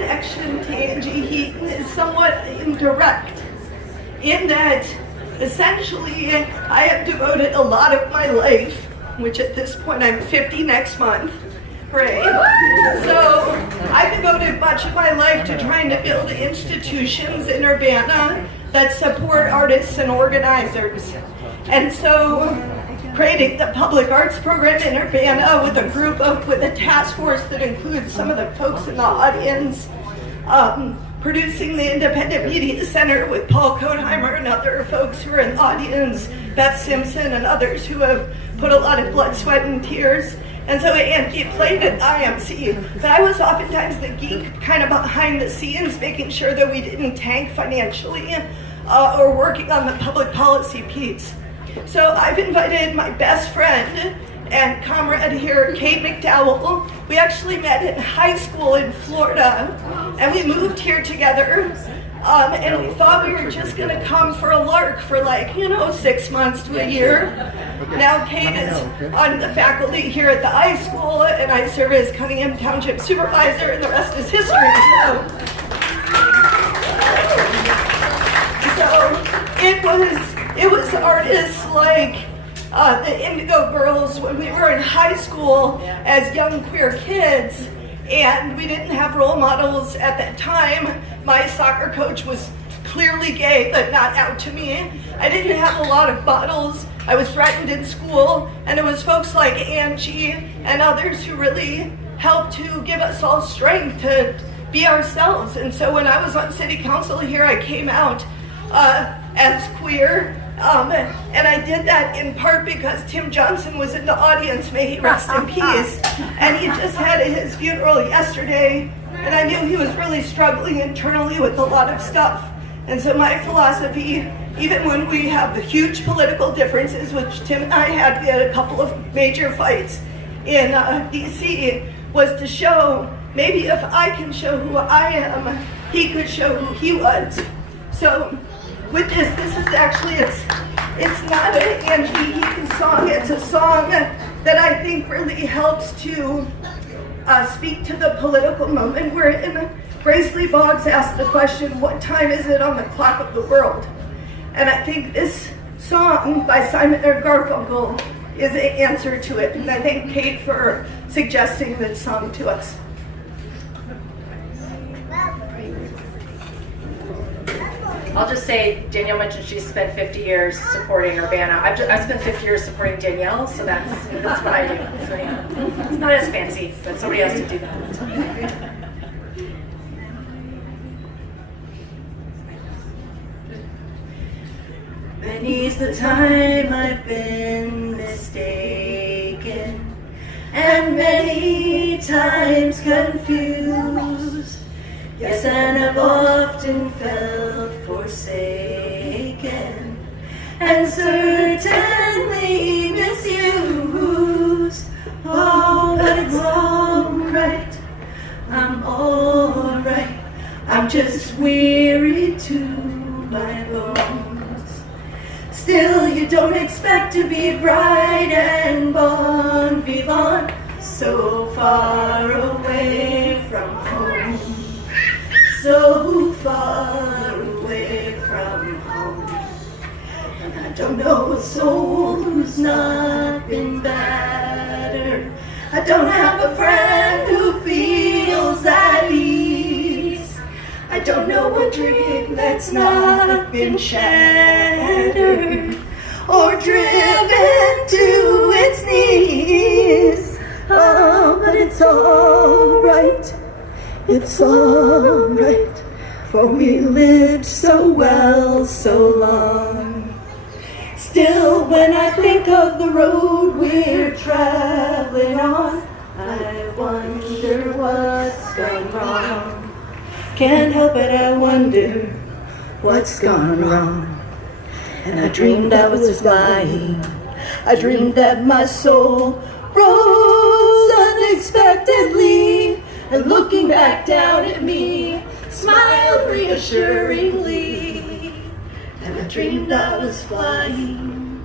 connection to Angie Heaton is somewhat indirect, in that essentially I have devoted a lot of my life, which at this point I'm 50 next month, right? So I devoted much of my life to trying to build institutions in Urbana that support artists and organizers. And so creating the public arts program in Urbana with a task force that includes some of the folks in the audience, producing the Independent Media Center with Paul Kotheimer and other folks who are in the audience, Beth Simpson and others who have put a lot of blood, sweat, and tears. And so Angie played at IMC, but I was oftentimes the geek kind of behind the scenes, making sure that we didn't tank financially or working on the public policy piece. So I've invited my best friend and comrade here, Kate McDowell. We actually met in high school in Florida, and we moved here together. And we thought we were just gonna come for a lark for 6 months to a year. Now Kate is on the faculty here at the high school, and I serve as Cunningham Township supervisor, and the rest is history. So it was artists like the Indigo Girls when we were in high school as young queer kids, and we didn't have role models at that time. My soccer coach was clearly gay, but not out to me. I didn't have a lot of models. I was threatened in school, and it was folks like Angie and others who really helped to give us all strength to be ourselves. And so when I was on city council here, I came out as queer. And I did that in part because Tim Johnson was in the audience, may he rest in peace. And he just had his funeral yesterday, and I knew he was really struggling internally with a lot of stuff. And so my philosophy, even when we have the huge political differences, which Tim and I had, we had a couple of major fights in DC, was to show, maybe if I can show who I am, he could show who he was. So with this is actually, it's not an Angie Heaton song, it's a song that I think really helps to speak to the political moment we're in. Grace Lee Boggs asked the question, what time is it on the clock of the world? And I think this song by Simon and Garfunkel is an answer to it. And I thank Kate for suggesting this song to us. I'll just say, Danielle mentioned she spent 50 years supporting Urbana. I've spent 50 years supporting Danielle, so that's what I do. So yeah, it's not as fancy, but somebody has to do that. Many's the time I've been mistaken, and many times confused. Yes, and I've often felt forsaken, and certainly misused. Oh, but it's all right, I'm all right. I'm just weary to my bones. Still, you don't expect to be bright and bon vivant, so far away from home. So far away from home. And I don't know a soul who's not been battered. I don't have a friend who feels at ease. I don't know a dream that's not been shattered or driven to its knees. Oh, but it's all right. It's all right, for we lived so well so long. Still, when I think of the road we're traveling on, I wonder what's gone wrong. Can't help it, I wonder what's gone wrong. And I dreamed I was flying. I dreamed that my soul rose unexpectedly, and looking back down at me, smiled reassuringly. And I dreamed I was flying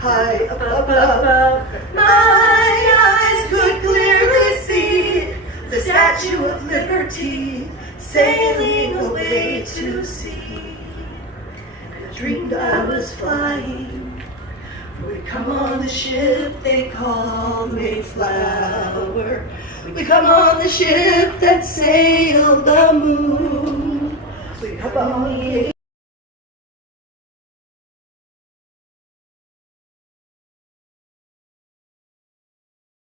high up above. My eyes could clearly see the Statue of Liberty sailing away to sea. I dreamed I was flying. We come on the ship they call Mayflower. We come on the ship that sailed the moon. We come on the